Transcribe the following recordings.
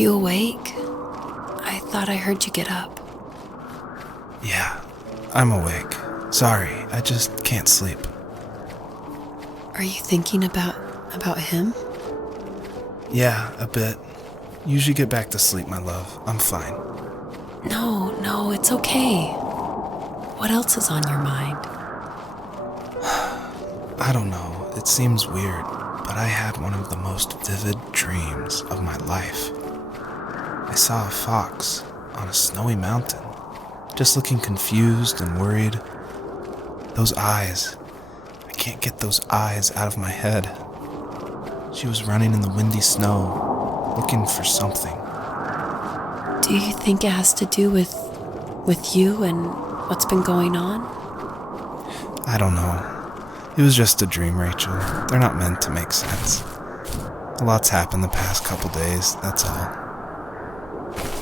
you awake? I thought I heard you get up. Yeah, I'm awake. Sorry, I just can't sleep. Are you thinking about him? Yeah, a bit. Usually get back to sleep, my love. I'm fine. No, it's okay. What else is on your mind? I don't know, it seems weird, but I had one of the most vivid dreams of my life. I saw a fox on a snowy mountain, just looking confused and worried. Those eyes, I can't get those eyes out of my head. She was running in the windy snow, looking for something. Do you think it has to do with you and what's been going on? I don't know. It was just a dream, Rachel. They're not meant to make sense. A lot's happened the past couple days, that's all.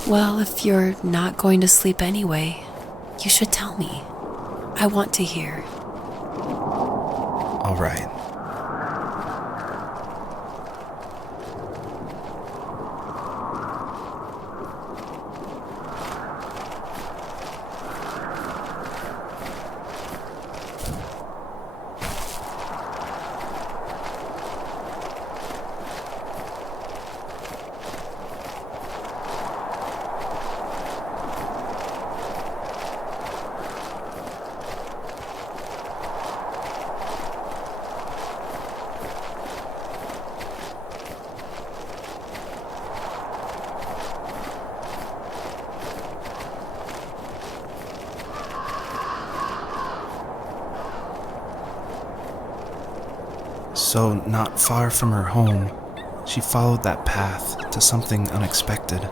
Well, if you're not going to sleep anyway, you should tell me. I want to hear. All right. So, not far from her home, she followed that path to something unexpected.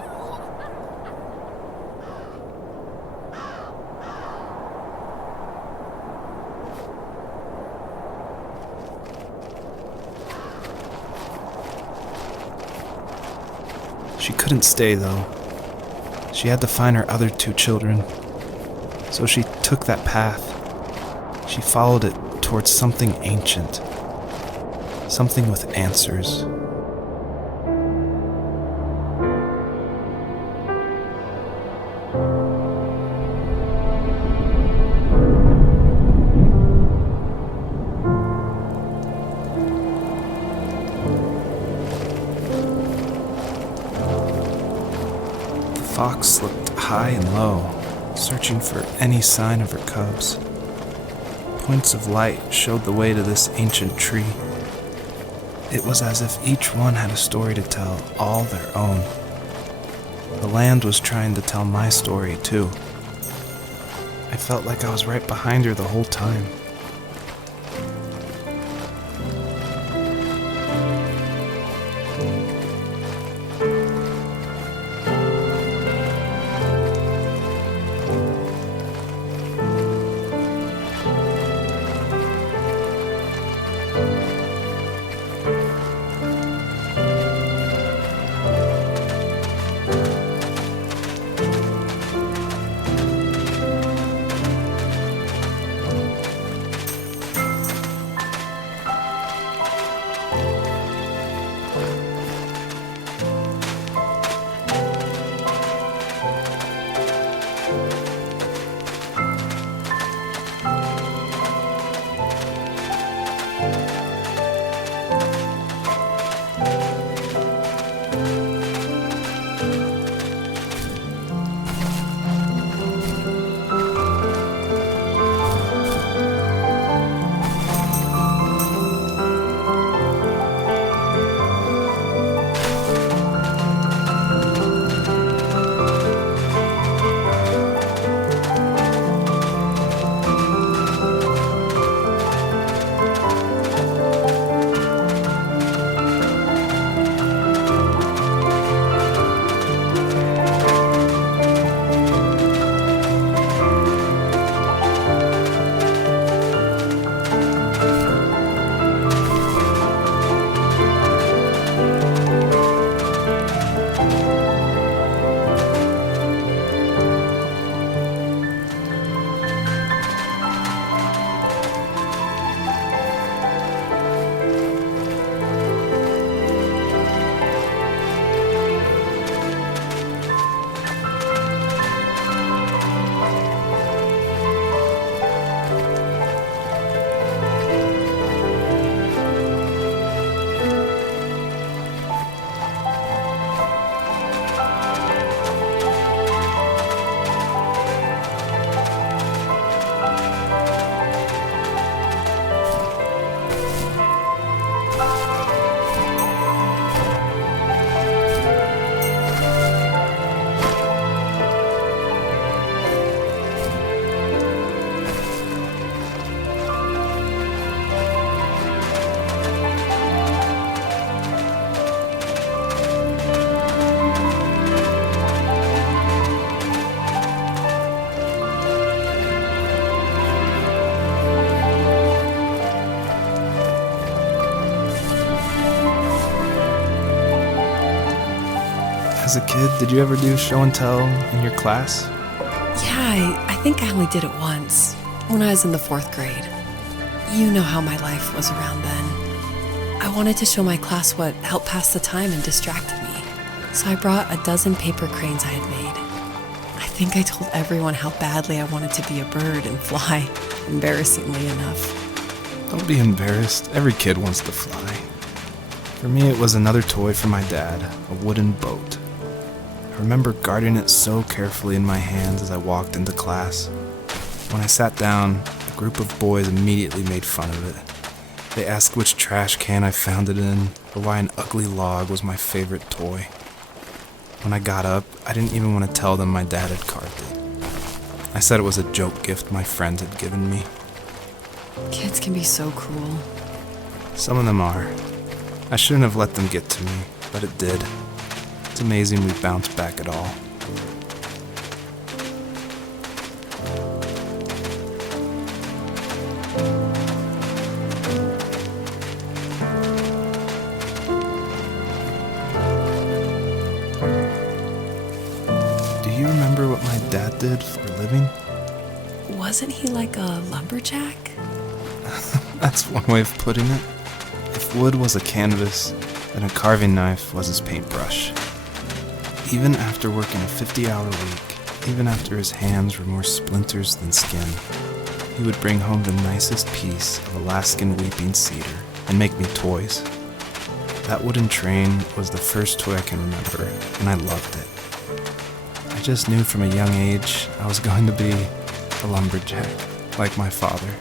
She couldn't stay, though. She had to find her other 2 children. So she took that path. She followed it towards something ancient. Something with answers. The fox looked high and low, searching for any sign of her cubs. Points of light showed the way to this ancient tree. It was as if each one had a story to tell, all their own. The land was trying to tell my story, too. I felt like I was right behind her the whole time. As a kid, did you ever do show and tell in your class? Yeah, I think I only did it once, when I was in the 4th grade. You know how my life was around then. I wanted to show my class what helped pass the time and distracted me, so I brought a dozen paper cranes I had made. I think I told everyone how badly I wanted to be a bird and fly, embarrassingly enough. Don't be embarrassed. Every kid wants to fly. For me, it was another toy from my dad, a wooden boat. I remember guarding it so carefully in my hands as I walked into class. When I sat down, a group of boys immediately made fun of it. They asked which trash can I found it in, or why an ugly log was my favorite toy. When I got up, I didn't even want to tell them my dad had carved it. I said it was a joke gift my friend had given me. Kids can be so cruel. Some of them are. I shouldn't have let them get to me, but it did. It's amazing we bounced back at all. Do you remember what my dad did for a living? Wasn't he like a lumberjack? That's one way of putting it. If wood was a canvas, then a carving knife was his paintbrush. Even after working a 50-hour week, even after his hands were more splinters than skin, he would bring home the nicest piece of Alaskan weeping cedar and make me toys. That wooden train was the first toy I can remember, and I loved it. I just knew from a young age I was going to be a lumberjack, like my father.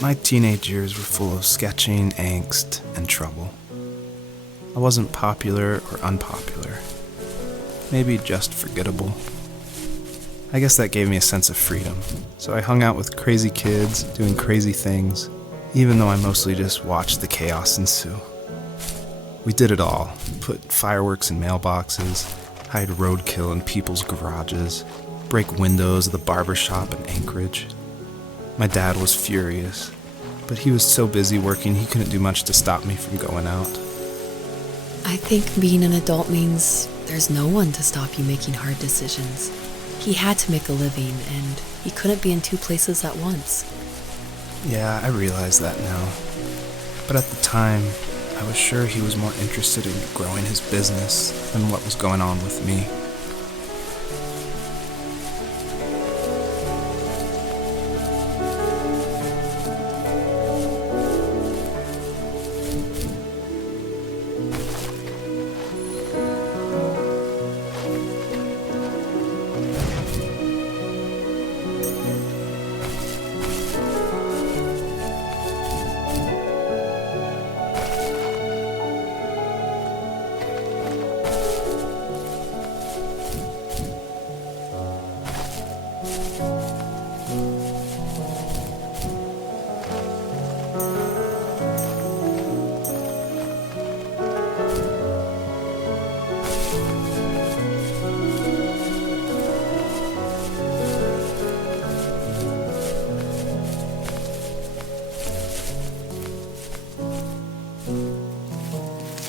My teenage years were full of sketching, angst, and trouble. I wasn't popular or unpopular. Maybe just forgettable. I guess that gave me a sense of freedom, so I hung out with crazy kids, doing crazy things, even though I mostly just watched the chaos ensue. We did it all. Put fireworks in mailboxes, hide roadkill in people's garages, break windows of the barber shop in Anchorage. My dad was furious, but he was so busy working he couldn't do much to stop me from going out. I think being an adult means there's no one to stop you making hard decisions. He had to make a living, and he couldn't be in two places at once. Yeah, I realize that now. But at the time, I was sure he was more interested in growing his business than what was going on with me.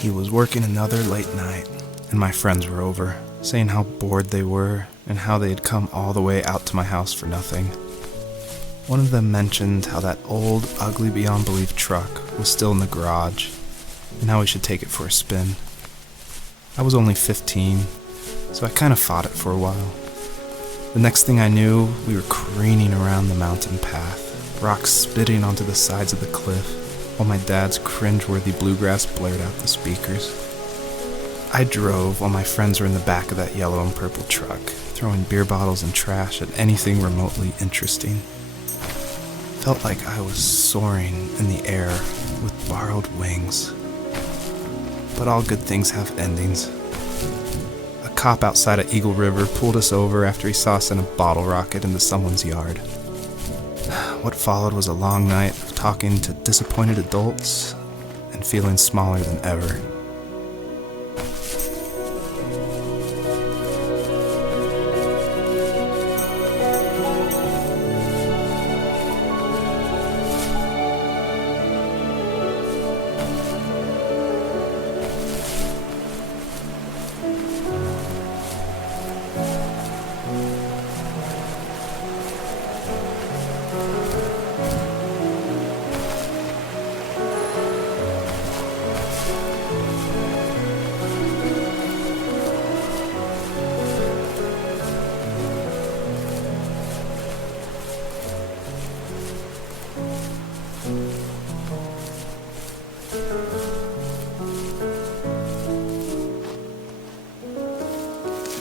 He was working another late night, and my friends were over, saying how bored they were and how they had come all the way out to my house for nothing. One of them mentioned how that old, ugly beyond belief truck was still in the garage, and how we should take it for a spin. I was only 15, so I kind of fought it for a while. The next thing I knew, we were careening around the mountain path, rocks spitting onto the sides of the cliff, while my dad's cringeworthy bluegrass blared out the speakers. I drove while my friends were in the back of that yellow and purple truck, throwing beer bottles and trash at anything remotely interesting. Felt like I was soaring in the air with borrowed wings. But all good things have endings. A cop outside of Eagle River pulled us over after he saw us in a bottle rocket into someone's yard. What followed was a long night of talking to disappointed adults and feeling smaller than ever.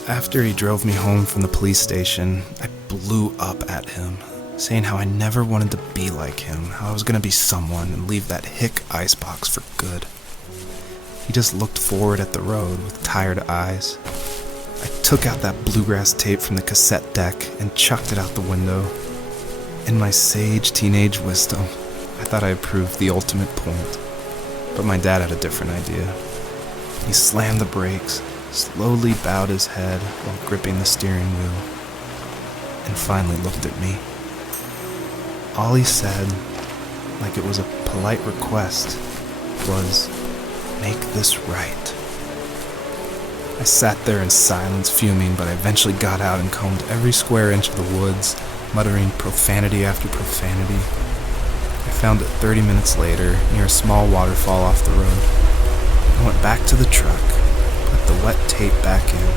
After he drove me home from the police station, I blew up at him, saying how I never wanted to be like him, how I was going to be someone and leave that hick icebox for good. He just looked forward at the road with tired eyes. I took out that bluegrass tape from the cassette deck and chucked it out the window. In my sage teenage wisdom, I thought I had proved the ultimate point, but my dad had a different idea. He slammed the brakes, slowly bowed his head while gripping the steering wheel, and finally looked at me. All he said, like it was a polite request, was, "Make this right." I sat there in silence, fuming, but I eventually got out and combed every square inch of the woods, muttering profanity after profanity. I found it 30 minutes later, near a small waterfall off the road. I went back to the truck, put the wet tape back in,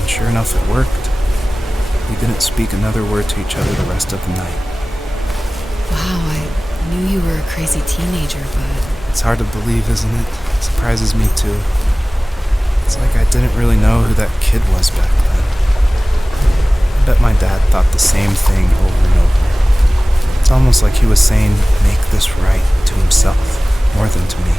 and sure enough it worked. We didn't speak another word to each other the rest of the night. Wow, I knew you were a crazy teenager, but... It's hard to believe, isn't it? It surprises me too. It's like I didn't really know who that kid was back then. I bet my dad thought the same thing over and over. It's almost like he was saying, make this right to himself, more than to me.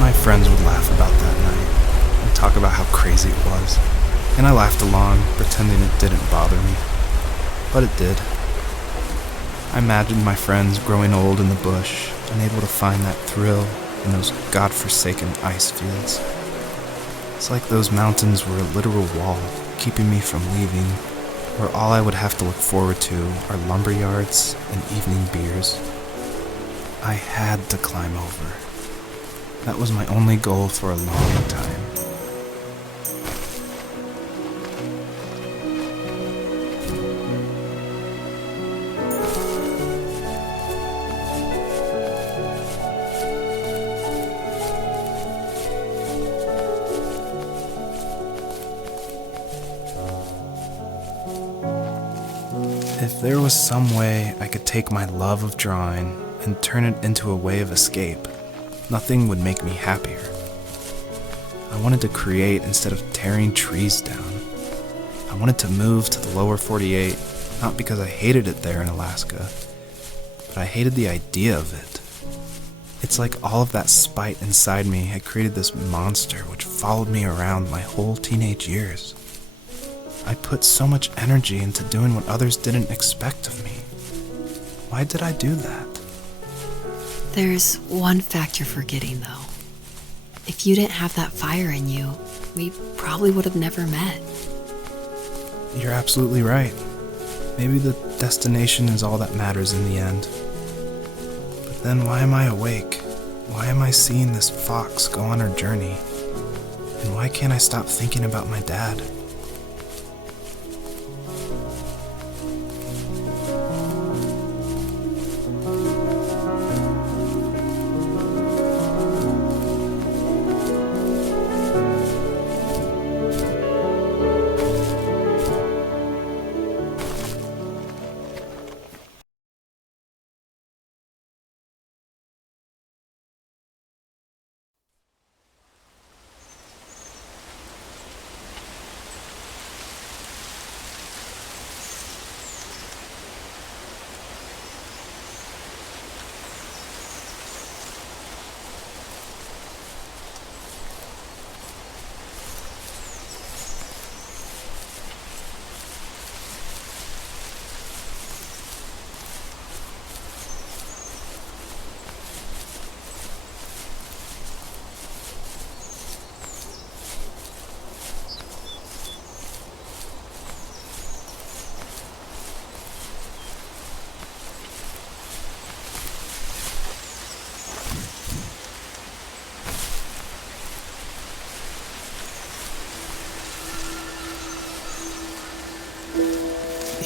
My friends would laugh about that night and talk about how crazy it was, and I laughed along, pretending it didn't bother me. But it did. I imagined my friends growing old in the bush, unable to find that thrill in those godforsaken ice fields. It's like those mountains were a literal wall, keeping me from leaving, where all I would have to look forward to are lumber yards and evening beers. I had to climb over. That was my only goal for a long time. If there was some way I could take my love of drawing and turn it into a way of escape, nothing would make me happier. I wanted to create instead of tearing trees down. I wanted to move to the lower 48, not because I hated it there in Alaska, but I hated the idea of it. It's like all of that spite inside me had created this monster which followed me around my whole teenage years. I put so much energy into doing what others didn't expect of me. Why did I do that? There's one fact you're forgetting, though. If you didn't have that fire in you, we probably would have never met. You're absolutely right. Maybe the destination is all that matters in the end. But then why am I awake? Why am I seeing this fox go on her journey? And why can't I stop thinking about my dad?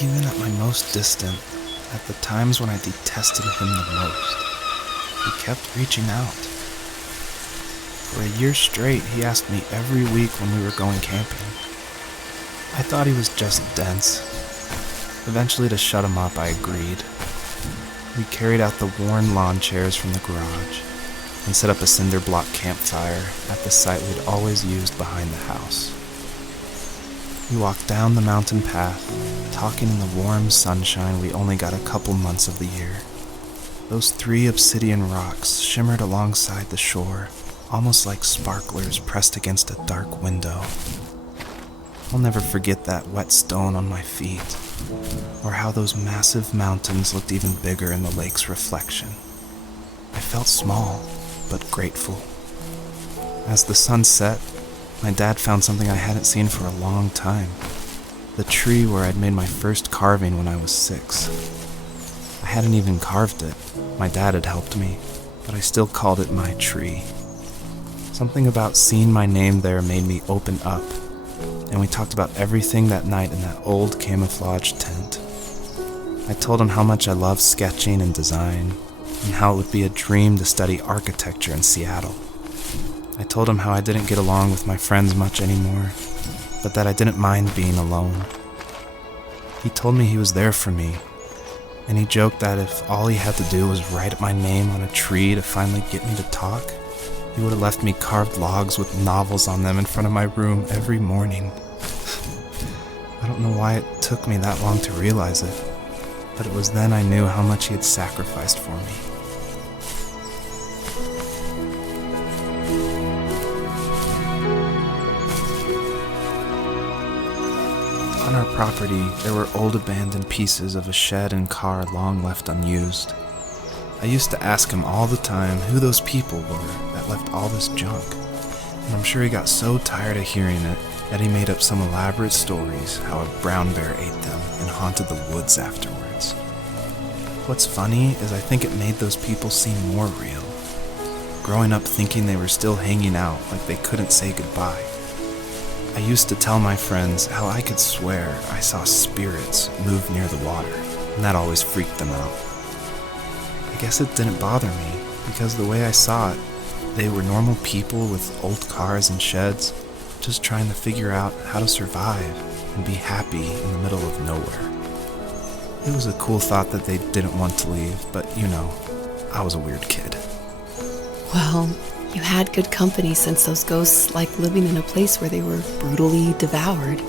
Even at my most distant, at the times when I detested him the most, he kept reaching out. For a year straight, he asked me every week when we were going camping. I thought he was just dense. Eventually, to shut him up, I agreed. We carried out the worn lawn chairs from the garage and set up a cinder block campfire at the site we'd always used behind the house. We walked down the mountain path, talking in the warm sunshine we only got a couple months of the year. Those 3 obsidian rocks shimmered alongside the shore, almost like sparklers pressed against a dark window. I'll never forget that wet stone on my feet, or how those massive mountains looked even bigger in the lake's reflection. I felt small, but grateful. As the sun set, my dad found something I hadn't seen for a long time. The tree where I'd made my first carving when I was 6. I hadn't even carved it. My dad had helped me, but I still called it my tree. Something about seeing my name there made me open up, and we talked about everything that night in that old camouflage tent. I told him how much I loved sketching and design, and how it would be a dream to study architecture in Seattle. I told him how I didn't get along with my friends much anymore, but that I didn't mind being alone. He told me he was there for me, and he joked that if all he had to do was write my name on a tree to finally get me to talk, he would have left me carved logs with novels on them in front of my room every morning. I don't know why it took me that long to realize it, but it was then I knew how much he had sacrificed for me. On our property, there were old abandoned pieces of a shed and car long left unused. I used to ask him all the time who those people were that left all this junk, and I'm sure he got so tired of hearing it that he made up some elaborate stories how a brown bear ate them and haunted the woods afterwards. What's funny is I think it made those people seem more real, growing up thinking they were still hanging out like they couldn't say goodbye. I used to tell my friends how I could swear I saw spirits move near the water, and that always freaked them out. I guess it didn't bother me, because the way I saw it, they were normal people with old cars and sheds, just trying to figure out how to survive and be happy in the middle of nowhere. It was a cool thought that they didn't want to leave, but I was a weird kid. Well, you had good company since those ghosts like living in a place where they were brutally devoured.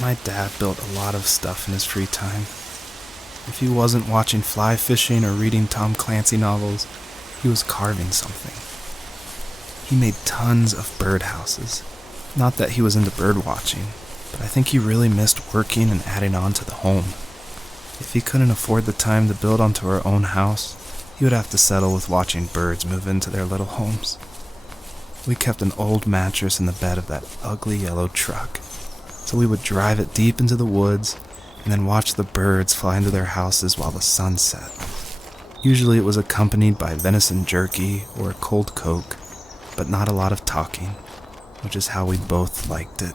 My dad built a lot of stuff in his free time. If he wasn't watching fly fishing or reading Tom Clancy novels, he was carving something. He made tons of birdhouses. Not that he was into bird watching, but I think he really missed working and adding on to the home. If he couldn't afford the time to build onto our own house, he would have to settle with watching birds move into their little homes. We kept an old mattress in the bed of that ugly yellow truck, so we would drive it deep into the woods and then watch the birds fly into their houses while the sun set. Usually it was accompanied by venison jerky or a cold Coke, but not a lot of talking, which is how we both liked it.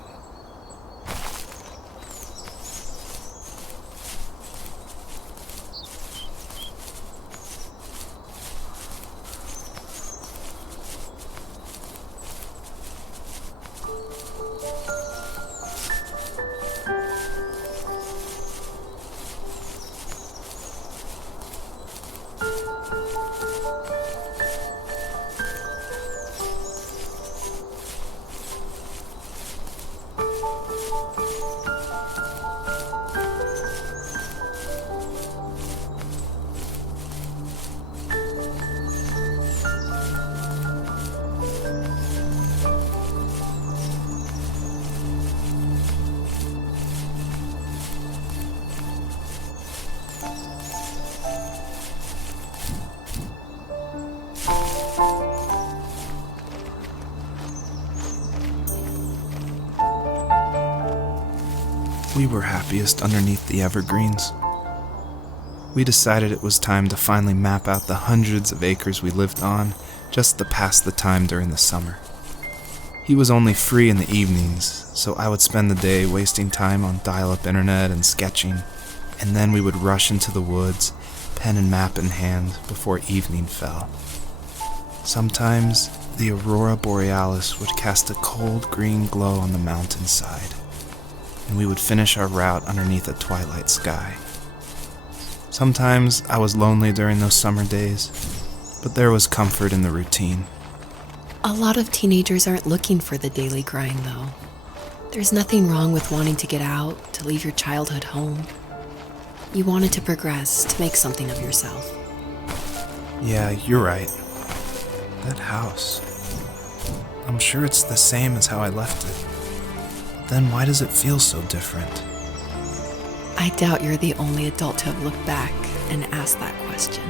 we were happiest underneath the evergreens. We decided it was time to finally map out the hundreds of acres we lived on just to pass the time during the summer. He was only free in the evenings, so I would spend the day wasting time on dial-up internet and sketching, and then we would rush into the woods, pen and map in hand, before evening fell. Sometimes, the aurora borealis would cast a cold green glow on the mountainside, and we would finish our route underneath a twilight sky. Sometimes I was lonely during those summer days, but there was comfort in the routine. A lot of teenagers aren't looking for the daily grind, though. There's nothing wrong with wanting to get out, to leave your childhood home. You wanted to progress, to make something of yourself. Yeah, you're right. That house. I'm sure it's the same as how I left it. But then why does it feel so different? I doubt you're the only adult to have looked back and asked that question.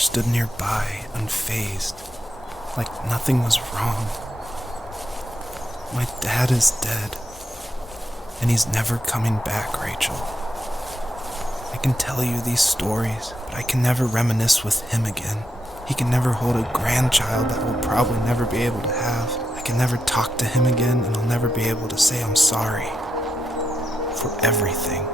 stood nearby, unfazed, like nothing was wrong. My dad is dead, and he's never coming back, Rachel. I can tell you these stories, but I can never reminisce with him again. He can never hold a grandchild that we'll probably never be able to have. I can never talk to him again, and I'll never be able to say I'm sorry for everything.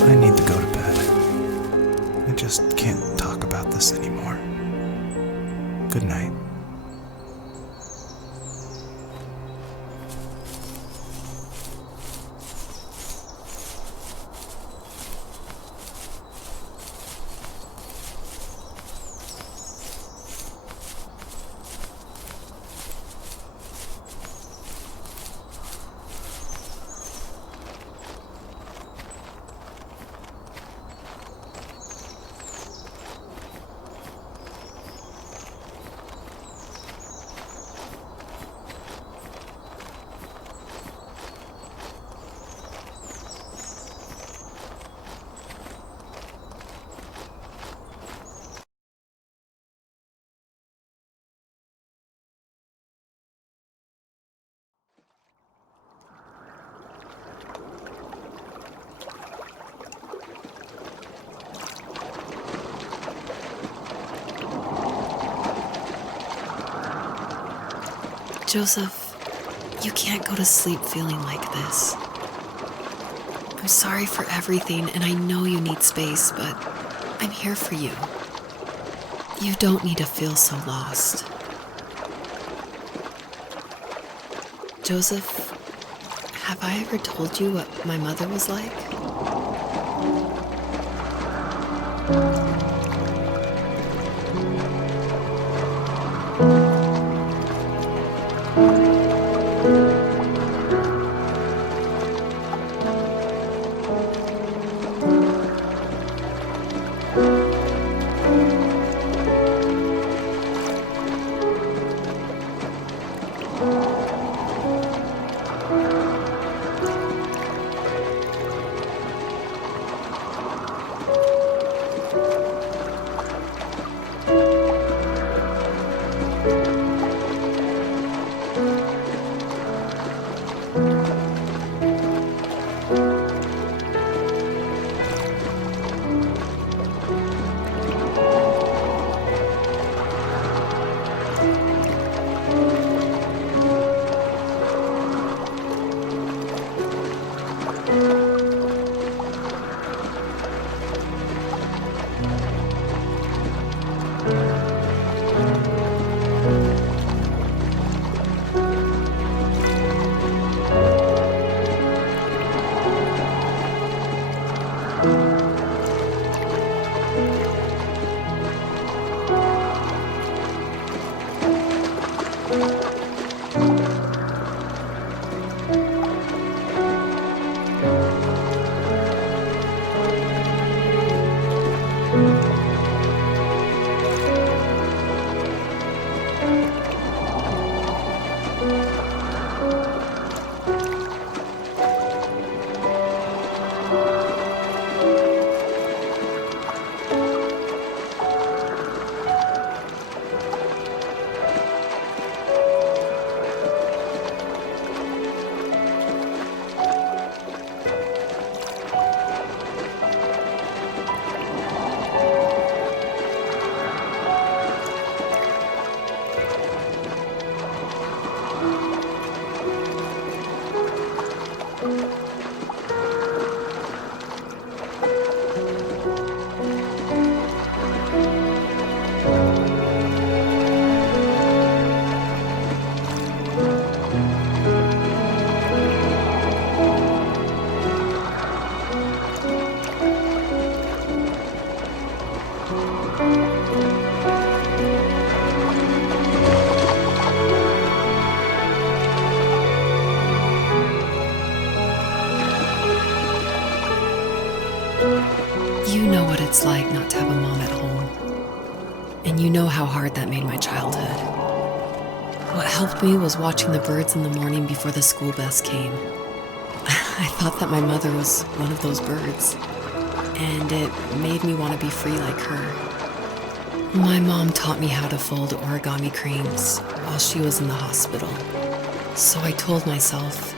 I need to go to bed. I just can't talk about this anymore. Good night. Joseph, you can't go to sleep feeling like this. I'm sorry for everything, and I know you need space, but I'm here for you. You don't need to feel so lost. Joseph, have I ever told you what my mother was like? You know what it's like not to have a mom at home. And you know how hard that made my childhood. What helped me was watching the birds in the morning before the school bus came. I thought that my mother was one of those birds, and it made me want to be free like her. My mom taught me how to fold origami cranes while she was in the hospital. So I told myself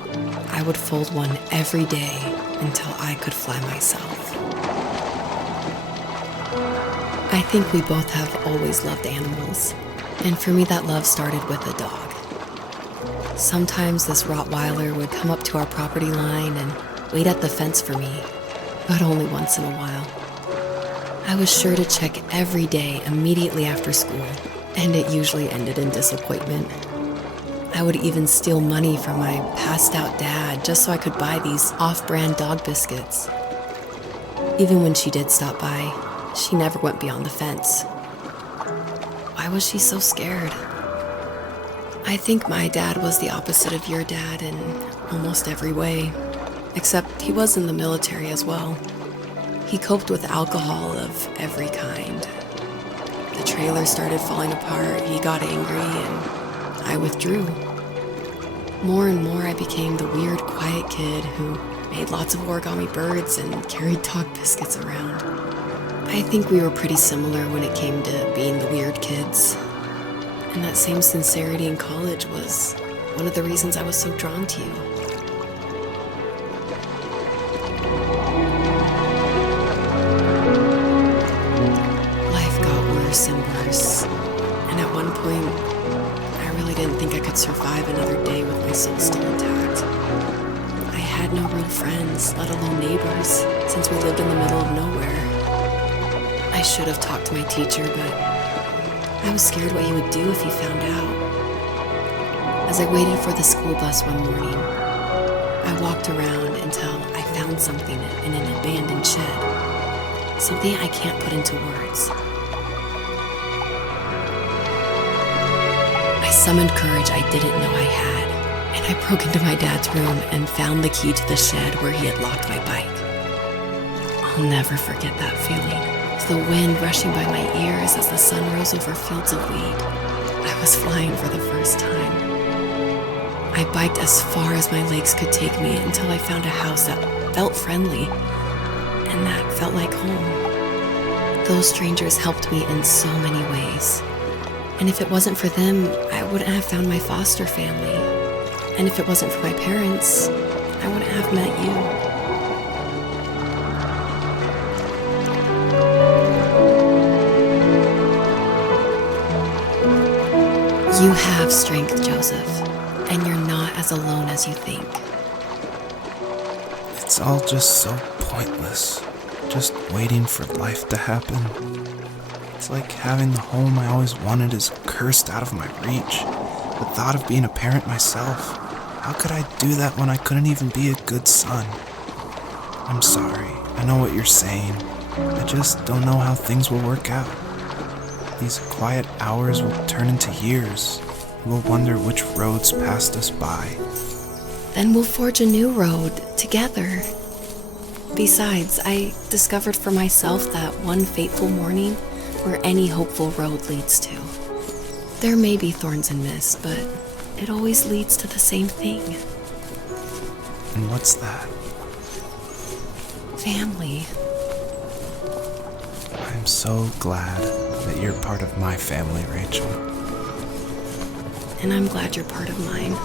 I would fold one every day until I could fly myself. I think we both have always loved animals, and for me that love started with a dog. Sometimes this Rottweiler would come up to our property line and wait at the fence for me, but only once in a while. I was sure to check every day immediately after school, and it usually ended in disappointment. I would even steal money from my passed out dad just so I could buy these off-brand dog biscuits. Even when she did stop by, she never went beyond the fence. Why was she so scared? I think my dad was the opposite of your dad in almost every way, except he was in the military as well. He coped with alcohol of every kind. The trailer started falling apart, he got angry, and I withdrew. More and more I became the weird, quiet kid who made lots of origami birds and carried dog biscuits around. I think we were pretty similar when it came to being the weird kids. And that same sincerity in college was one of the reasons I was so drawn to you. Life got worse and worse. And at one point, I really didn't think I could survive another day with my soul still intact. I had no real friends, let alone neighbors, since we lived in the middle of nowhere. I should have talked to my teacher, but I was scared what he would do if he found out. As I waited for the school bus one morning, I walked around until I found something in an abandoned shed. Something I can't put into words. I summoned courage I didn't know I had, and I broke into my dad's room and found the key to the shed where he had locked my bike. I'll never forget that feeling. The wind rushing by my ears as the sun rose over fields of wheat. I was flying for the first time. I biked as far as my legs could take me until I found a house that felt friendly and that felt like home. Those strangers helped me in so many ways. And if it wasn't for them, I wouldn't have found my foster family. And if it wasn't for my parents, I wouldn't have met you. You have strength, Joseph, and you're not as alone as you think. It's all just so pointless. Just waiting for life to happen. It's like having the home I always wanted is cursed out of my reach. The thought of being a parent myself. How could I do that when I couldn't even be a good son? I'm sorry. I know what you're saying. I just don't know how things will work out. These quiet hours will turn into years. We'll wonder which roads passed us by. Then we'll forge a new road together. Besides, I discovered for myself that one fateful morning where any hopeful road leads to. There may be thorns and mist, but it always leads to the same thing. And what's that? Family. I'm so glad that you're part of my family, Rachel. And I'm glad you're part of mine.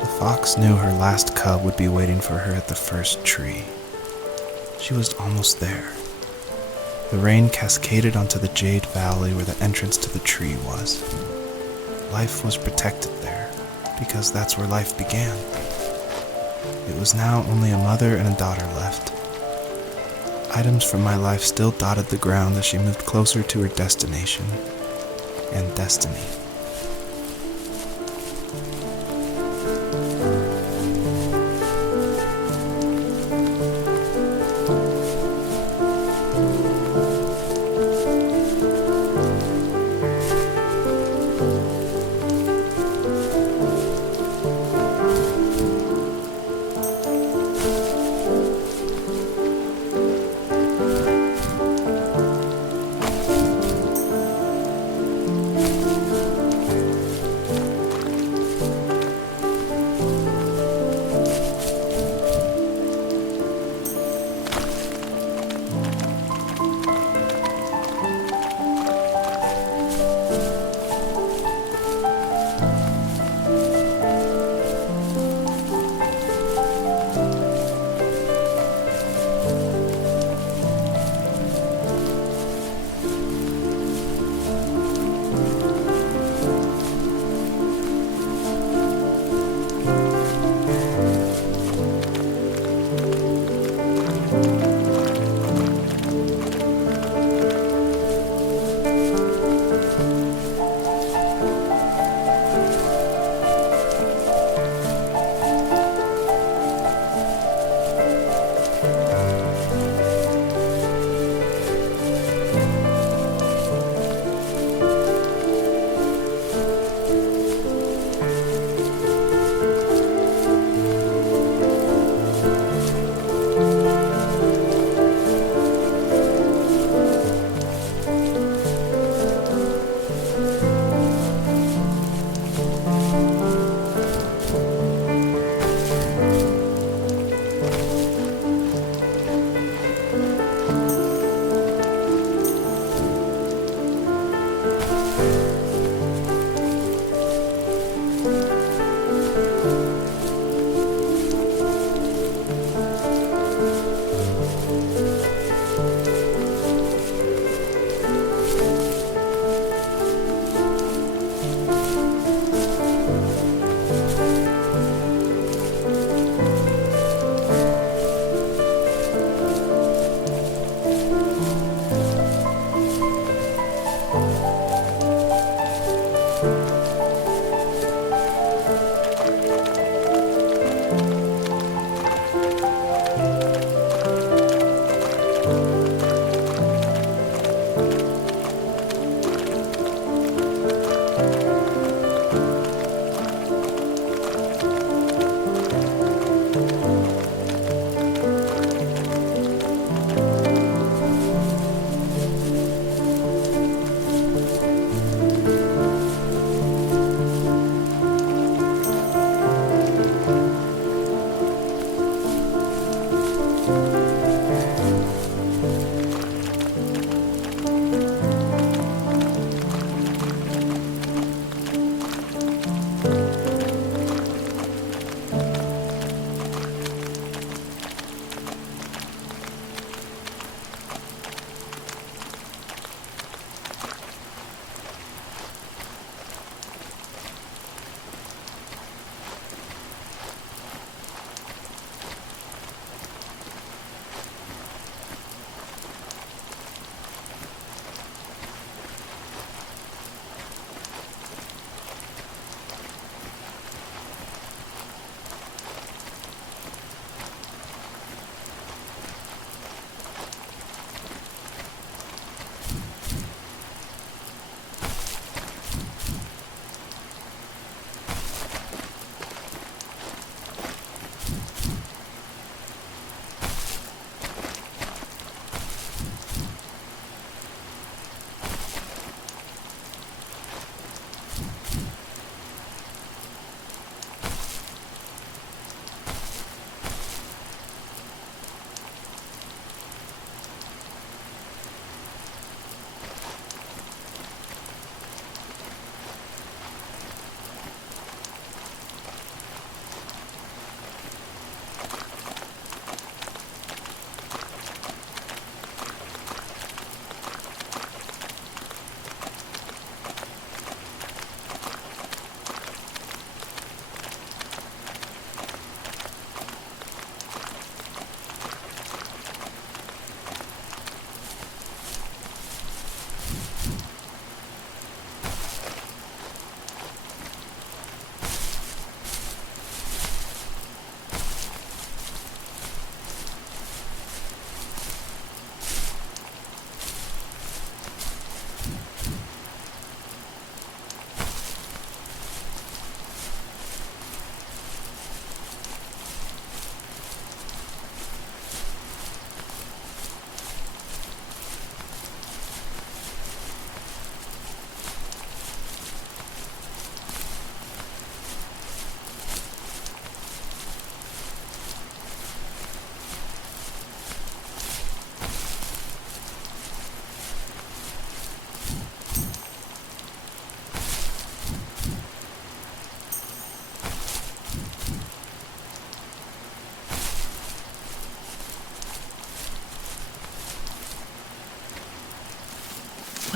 The fox knew her last cub would be waiting for her at the first tree. She was almost there. The rain cascaded onto the jade valley where the entrance to the tree was. Life was protected there, because that's where life began. It was now only a mother and a daughter left. Items from my life still dotted the ground as she moved closer to her destination and destiny.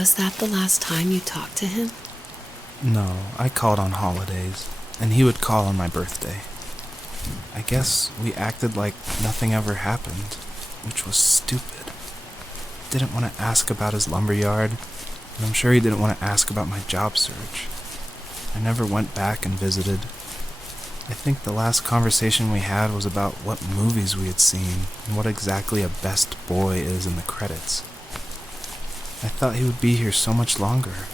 Was that the last time you talked to him? No, I called on holidays, and he would call on my birthday. I guess we acted like nothing ever happened, which was stupid. Didn't want to ask about his lumberyard, and I'm sure he didn't want to ask about my job search. I never went back and visited. I think the last conversation we had was about what movies we had seen and what exactly a best boy is in the credits. I thought he would be here so much longer.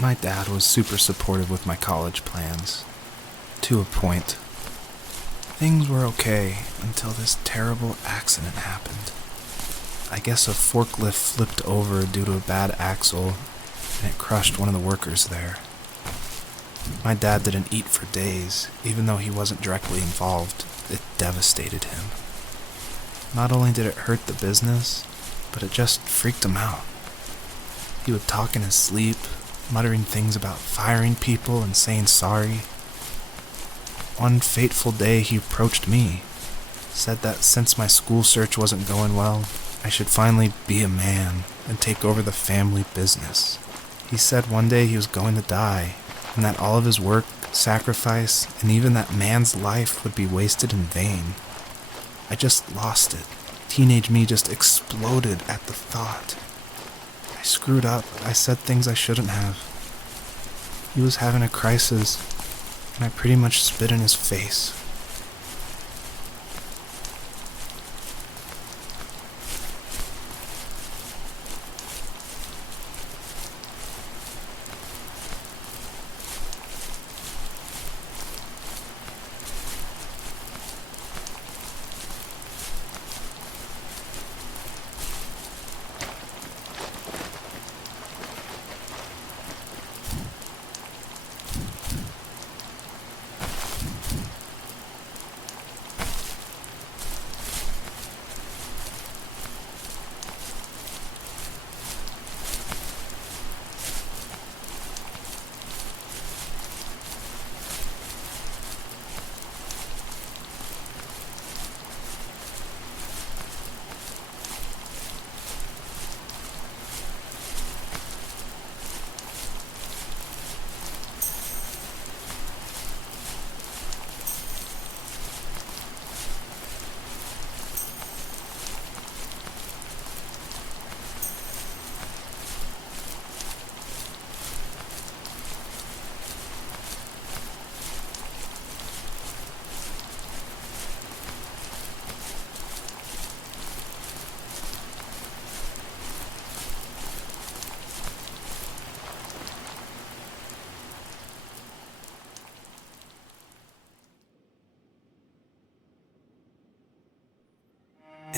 My dad was super supportive with my college plans. To a point. Things were okay until this terrible accident happened. I guess a forklift flipped over due to a bad axle, and it crushed one of the workers there. My dad didn't eat for days, even though he wasn't directly involved. It devastated him. Not only did it hurt the business, but it just freaked him out. He would talk in his sleep, muttering things about firing people and saying sorry. One fateful day he approached me, said that since my school search wasn't going well, I should finally be a man and take over the family business. He said one day he was going to die, and that all of his work, sacrifice, and even that man's life would be wasted in vain. I just lost it. Teenage me just exploded at the thought. I screwed up. I said things I shouldn't have. He was having a crisis, and and I pretty much spit in his face.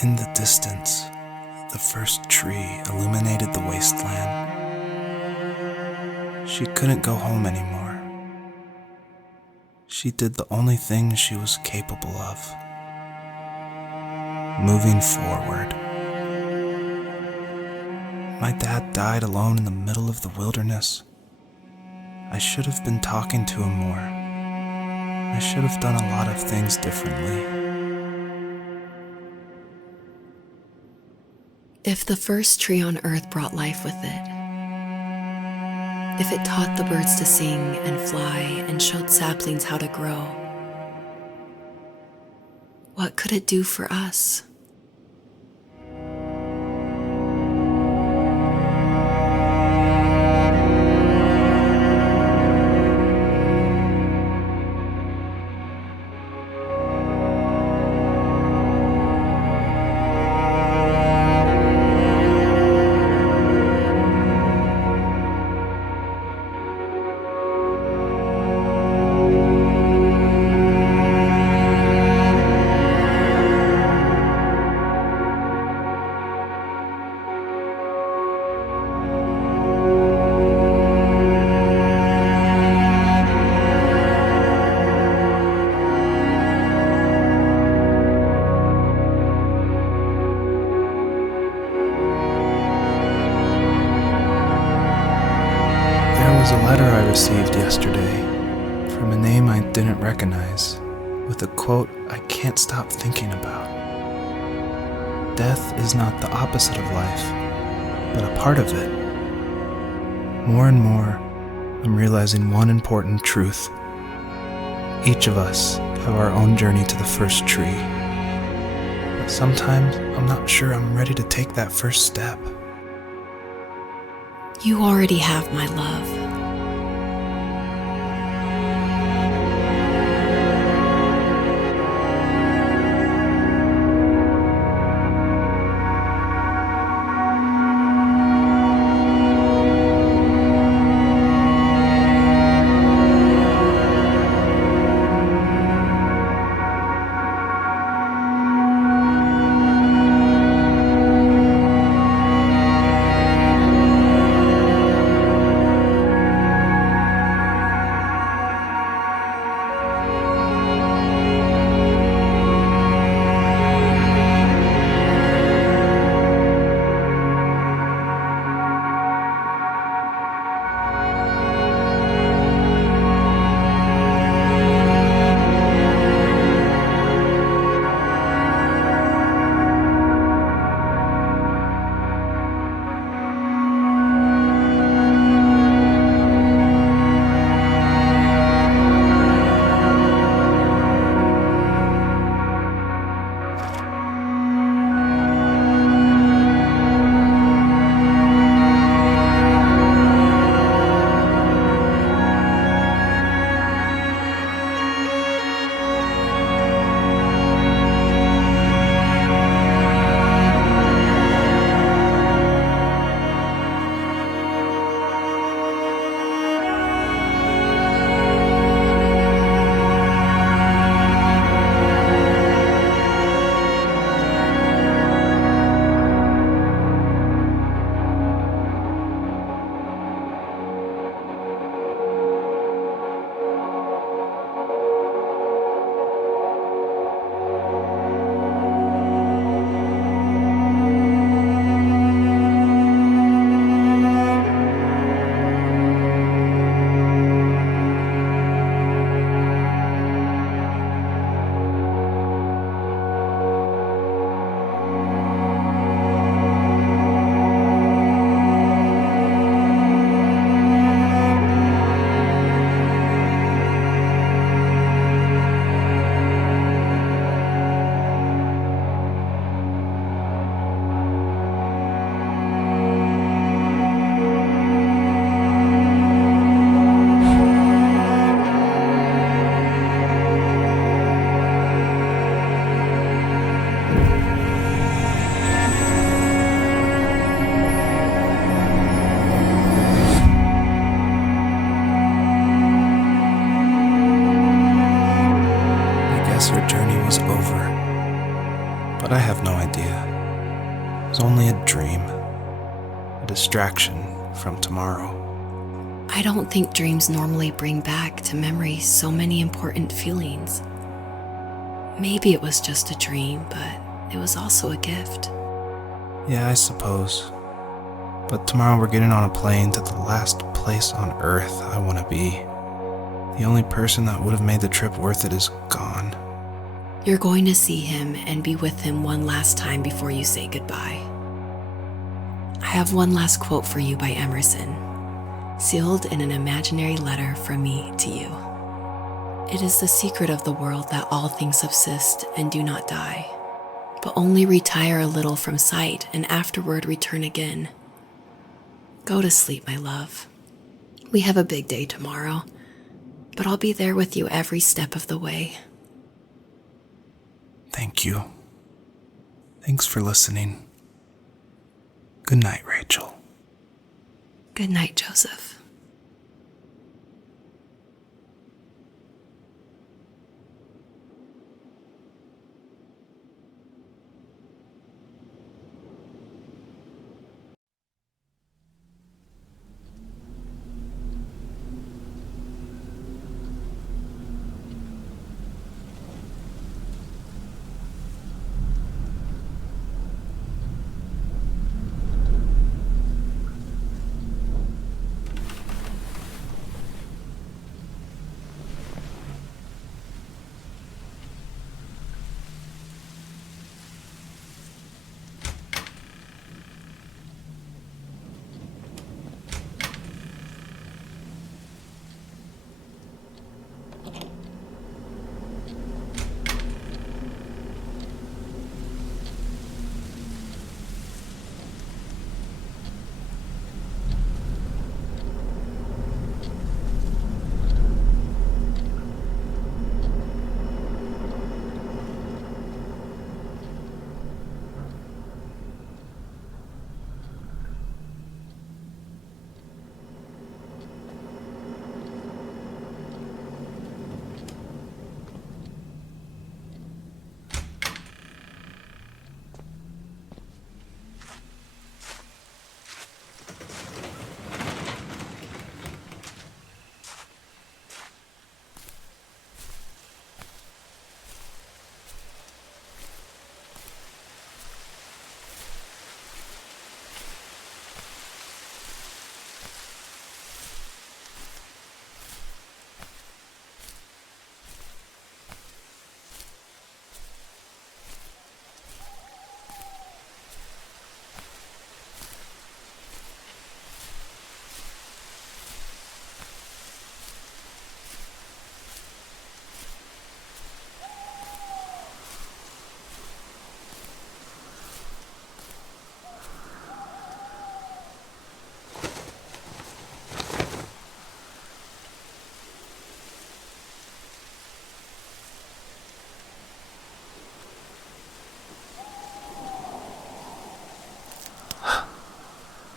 In the distance, the first tree illuminated the wasteland. She couldn't go home anymore. She did the only thing she was capable of: moving forward. My dad died alone in the middle of the wilderness. I should have been talking to him more. I should have done a lot of things differently. If the first tree on earth brought life with it, if it taught the birds to sing and fly and showed saplings how to grow, what could it do for us? There was a letter I received yesterday from a name I didn't recognize, with a quote I can't stop thinking about. Death is not the opposite of life, but a part of it. More and more, I'm realizing one important truth. Each of us have our own journey to the first tree. But sometimes I'm not sure I'm ready to take that first step. You already have my love. dream, a distraction from tomorrow. I don't think dreams normally bring back to memory so many important feelings. Maybe it was just a dream, but it was also a gift. Yeah, I suppose. But tomorrow we're getting on a plane to the last place on Earth I want to be. The only person that would have made the trip worth it is gone. You're going to see him and be with him one last time before you say goodbye. I have one last quote for you by Emerson, sealed in an imaginary letter from me to you. It is the secret of the world that all things subsist and do not die, but only retire a little from sight and afterward return again. Go to sleep, my love. We have a big day tomorrow, but I'll be there with you every step of the way. Thank you. Thanks for listening. Good night, Rachel. Good night, Joseph.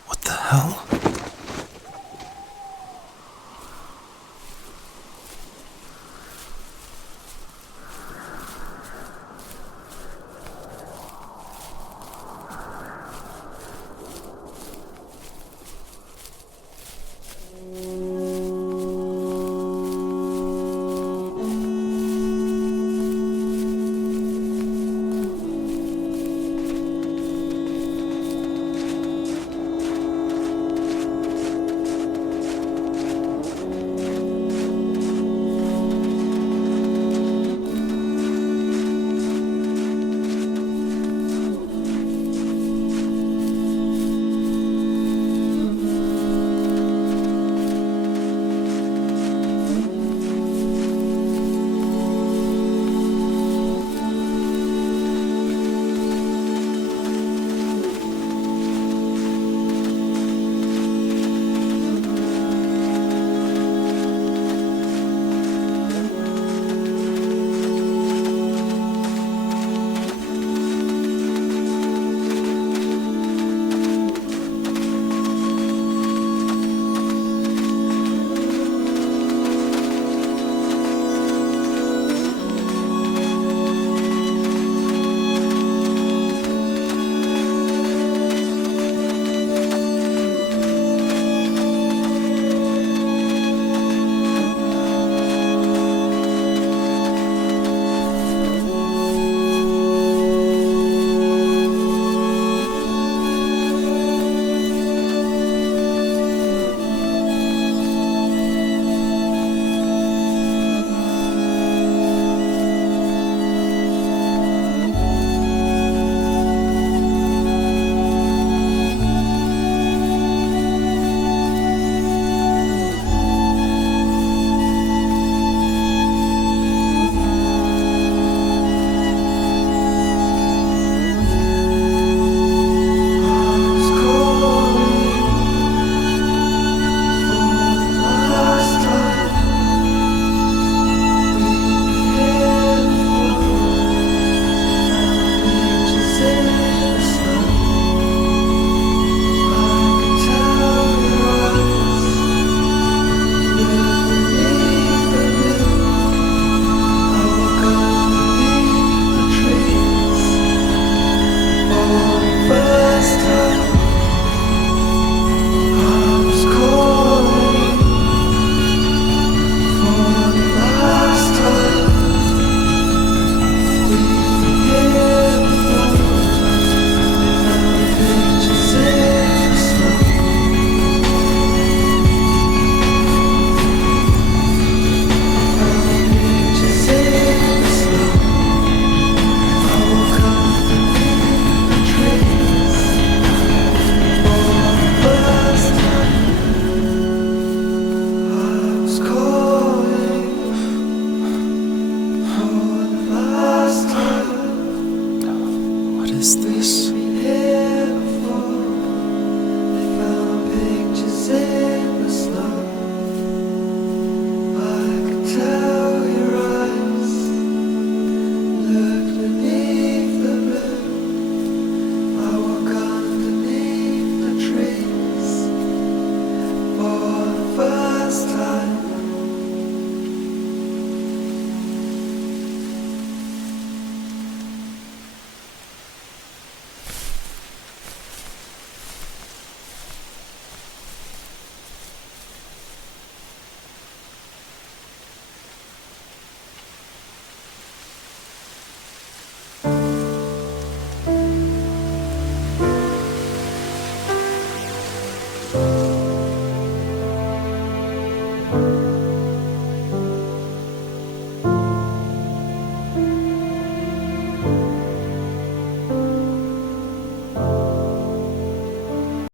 What the hell?